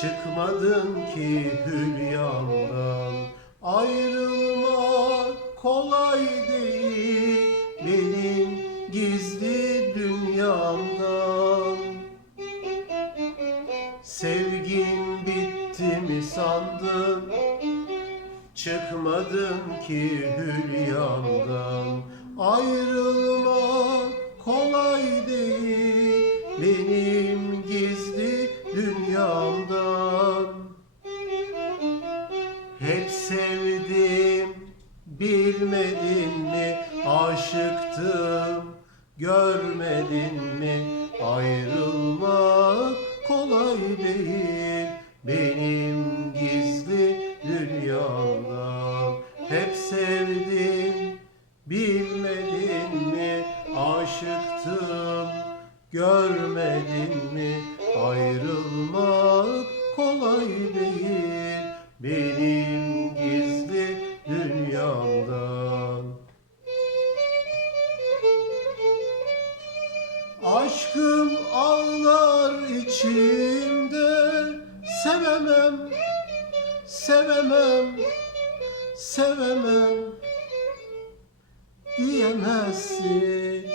Çıkmadın ki hülyamdan Ayrılmak kolay değil Benim gizli dünyamdan. Sevgin bitti mi sandın? Çıkmadın ki hülyamdan Ayrılmak kolay değil Benim gizli dünyamdan mi Aşıktım görmedin mi? Ayrılmak kolay değil. Benim gizli dünyamdan Hep sevdim bilmedin mi? Aşıktım görmedin Aşkım ağlar içimde. Sevemem, sevemem, sevemem Diyemezsin.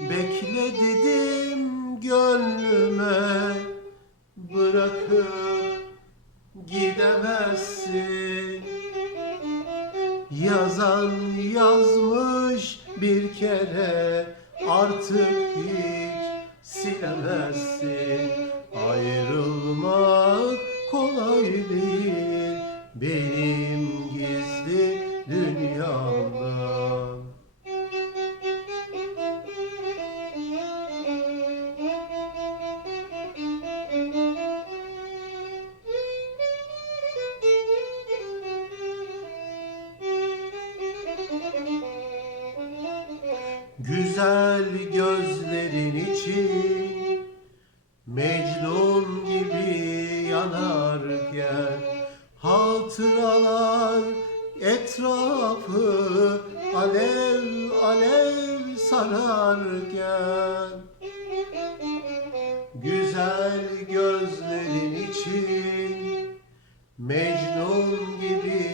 Bekle dedim gönlüme Bırakıp gidemezsin. Yazan yazmış bir kere artık hiç silemezsin Güzel gözlerin için Mecnun gibi yanarken Hatıralar etrafı Alev alev sararken Güzel gözlerin için Mecnun gibi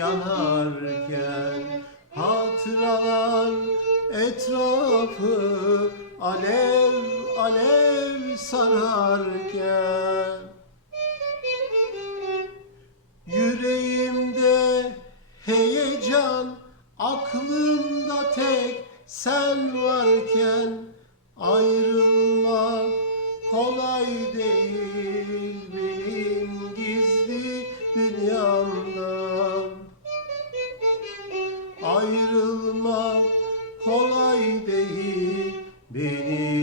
yanarken Hatıralar etrafı alev alev sararken Yüreğimde heyecan, aklımda tek sen varken Ayrılma kolay değil benim gizli dünyamdan. Ayrılma kolay değil beni